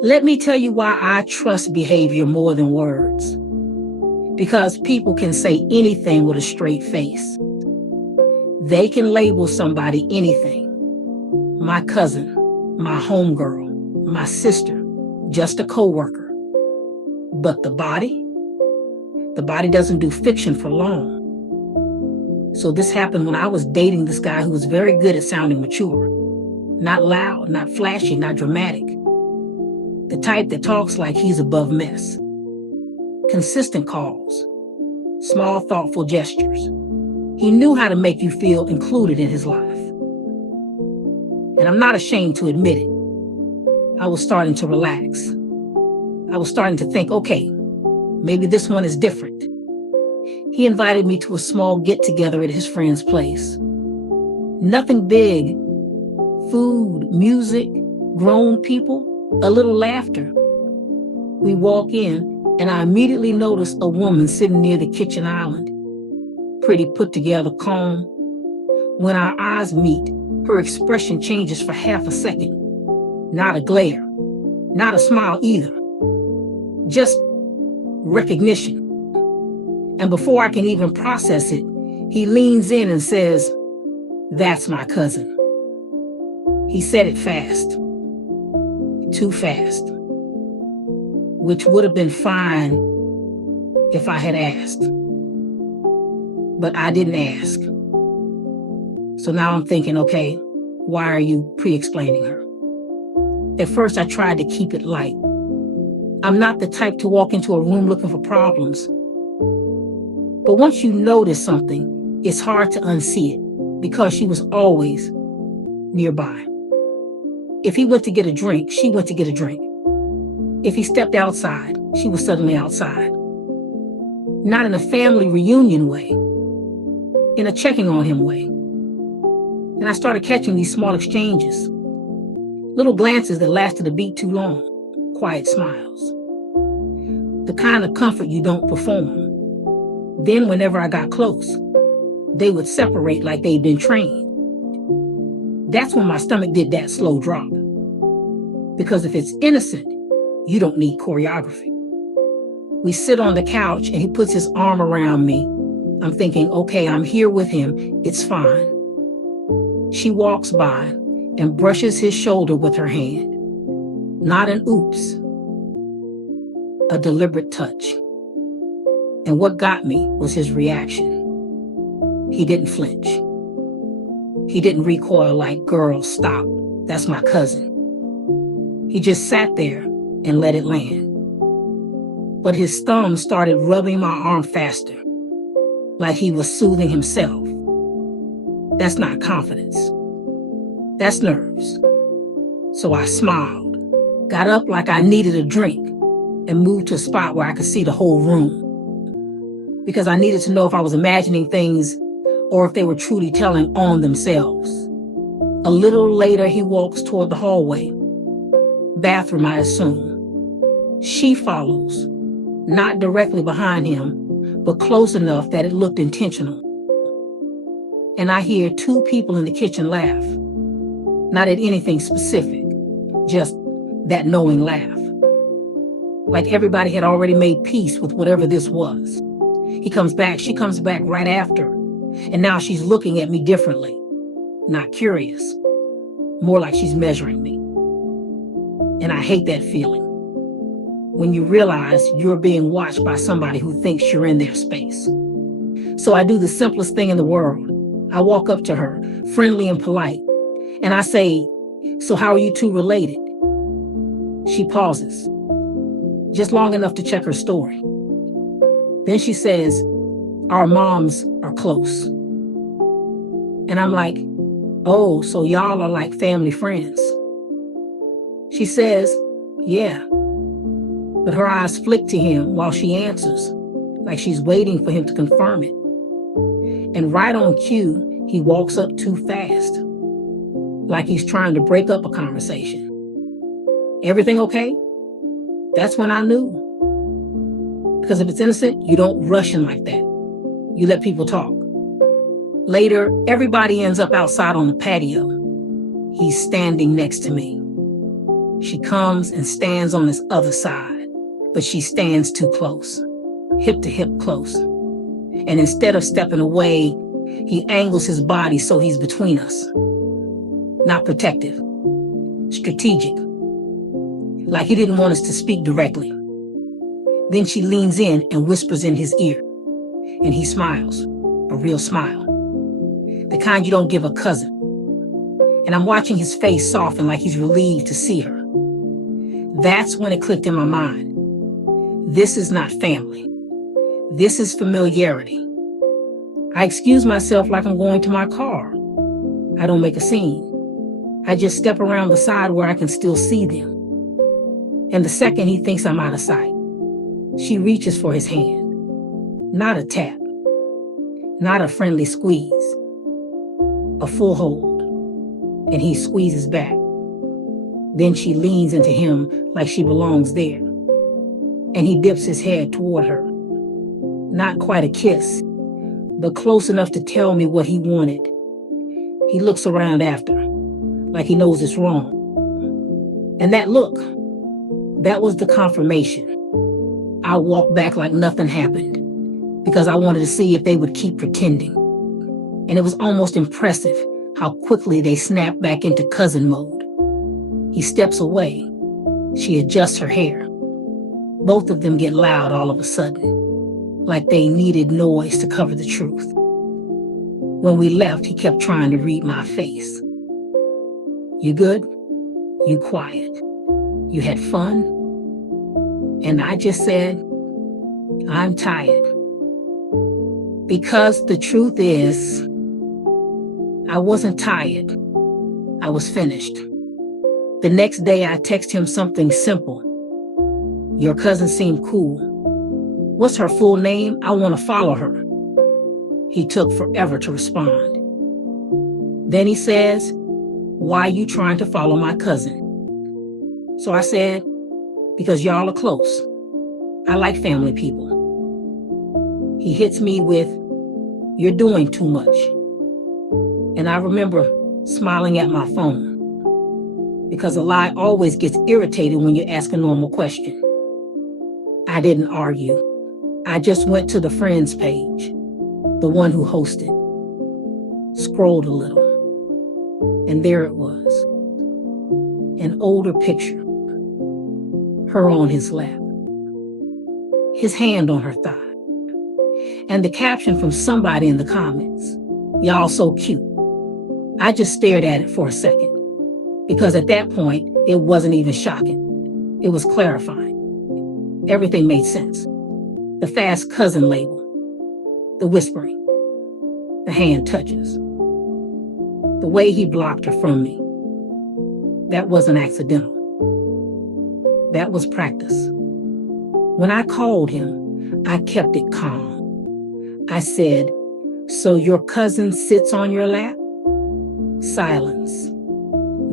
Let me tell you why I trust behavior more than words. Because people can say anything with a straight face. They can label somebody anything. My cousin, my homegirl, my sister, just a coworker. But the body doesn't do fiction for long. So this happened when I was dating this guy who was very good at sounding mature. Not loud, not flashy, not dramatic. The type that talks like he's above mess. Consistent calls. Small, thoughtful gestures. He knew how to make you feel included in his life. And I'm not ashamed to admit it. I was starting to relax. I was starting to think, okay, maybe this one is different. He invited me to a small get-together at his friend's place. Nothing big. Food, music, grown people, a little laughter. We walk in, and I immediately notice a woman sitting near the kitchen island. Pretty put together, calm. When our eyes meet, her expression changes for half a second. Not a glare, not a smile either. Just recognition. And before I can even process it, he leans in and says, "That's my cousin." He said it fast. Too fast. Which would have been fine if I had asked. But I didn't ask. So now I'm thinking, okay, why are you pre-explaining her? At first, I tried to keep it light. I'm not the type to walk into a room looking for problems. But once you notice something, it's hard to unsee it because she was always nearby. If he went to get a drink, she went to get a drink. If he stepped outside, she was suddenly outside. Not in a family reunion way, in a checking on him way. And I started catching these small exchanges, little glances that lasted a beat too long, quiet smiles. The kind of comfort you don't perform. Then whenever I got close, they would separate like they'd been trained. That's when my stomach did that slow drop. Because if it's innocent, you don't need choreography. We sit on the couch and he puts his arm around me. I'm thinking, okay, I'm here with him. It's fine. She walks by and brushes his shoulder with her hand. Not an oops, a deliberate touch. And what got me was his reaction. He didn't flinch. He didn't recoil like, "Girl, stop. That's my cousin." He just sat there and let it land. But his thumb started rubbing my arm faster, like he was soothing himself. That's not confidence. That's nerves. So I smiled, got up like I needed a drink, and moved to a spot where I could see the whole room. Because I needed to know if I was imagining things or if they were truly telling on themselves. A little later, he walks toward the hallway. Bathroom, I assume. She follows, not directly behind him, but close enough that it looked intentional. And I hear two people in the kitchen laugh. Not at anything specific, just that knowing laugh. Like everybody had already made peace with whatever this was. He comes back, she comes back right after. And now she's looking at me differently. Not curious, more like she's measuring me. And I hate that feeling. When you realize you're being watched by somebody who thinks you're in their space. So I do the simplest thing in the world. I walk up to her, friendly and polite, and I say, "So how are you two related?" She pauses, just long enough to check her story. Then she says, "Our moms are close." And I'm like, "Oh, so y'all are like family friends." She says, "Yeah." But her eyes flick to him while she answers, like she's waiting for him to confirm it. And right on cue, he walks up too fast, like he's trying to break up a conversation. "Everything okay?" That's when I knew. Because if it's innocent, you don't rush in like that. You let people talk. Later, everybody ends up outside on the patio. He's standing next to me. She comes and stands on this other side, but she stands too close, hip to hip close. And instead of stepping away, he angles his body so he's between us. Not protective, strategic, like he didn't want us to speak directly. Then she leans in and whispers in his ear, and he smiles, a real smile, the kind you don't give a cousin. And I'm watching his face soften like he's relieved to see her. That's when it clicked in my mind. This is not family. This is familiarity. I excuse myself like I'm going to my car. I don't make a scene. I just step around the side where I can still see them. And the second he thinks I'm out of sight, she reaches for his hand. Not a tap. Not a friendly squeeze. A full hold. And he squeezes back. Then she leans into him like she belongs there. And he dips his head toward her. Not quite a kiss, but close enough to tell me what he wanted. He looks around after, like he knows it's wrong. And that look, that was the confirmation. I walked back like nothing happened because I wanted to see if they would keep pretending. And it was almost impressive how quickly they snapped back into cousin mode. He steps away. She adjusts her hair. Both of them get loud all of a sudden, like they needed noise to cover the truth. When we left, he kept trying to read my face. You good? You quiet? You had fun? And I just said, I'm tired. Because the truth is, I wasn't tired. I was finished. The next day, I text him something simple. Your cousin seemed cool. What's her full name? I want to follow her. He took forever to respond. Then he says, why are you trying to follow my cousin? So I said, because y'all are close. I like family people. He hits me with, you're doing too much. And I remember smiling at my phone because a lie always gets irritated when you ask a normal question. I didn't argue. I just went to the friends page, the one who hosted, scrolled a little, and there it was, an older picture, her on his lap, his hand on her thigh, and the caption from somebody in the comments, y'all so cute. I just stared at it for a second, because at that point, it wasn't even shocking. It was clarifying. Everything made sense. The fast cousin label, the whispering, the hand touches, the way he blocked her from me. That wasn't accidental. That was practice. When I called him, I kept it calm. I said, so your cousin sits on your lap? Silence.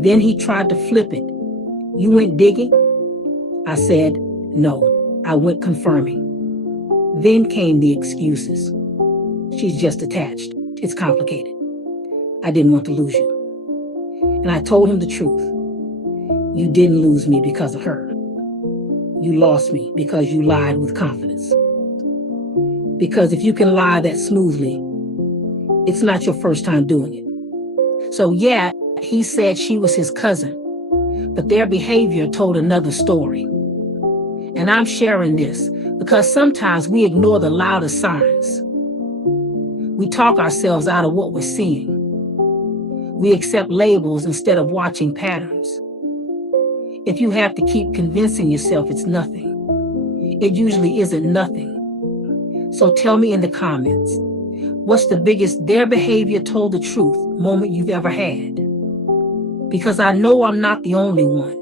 Then he tried to flip it. You went digging? I said, no, I went confirming. Then came the excuses. She's just attached. It's complicated. I didn't want to lose you. And I told him the truth. You didn't lose me because of her. You lost me because you lied with confidence. Because if you can lie that smoothly, it's not your first time doing it. So yeah, he said she was his cousin, but their behavior told another story. And I'm sharing this because sometimes we ignore the loudest signs. We talk ourselves out of what we're seeing. We accept labels instead of watching patterns. If you have to keep convincing yourself it's nothing, it usually isn't nothing. So tell me in the comments, what's the biggest their behavior told the truth moment you've ever had? Because I know I'm not the only one.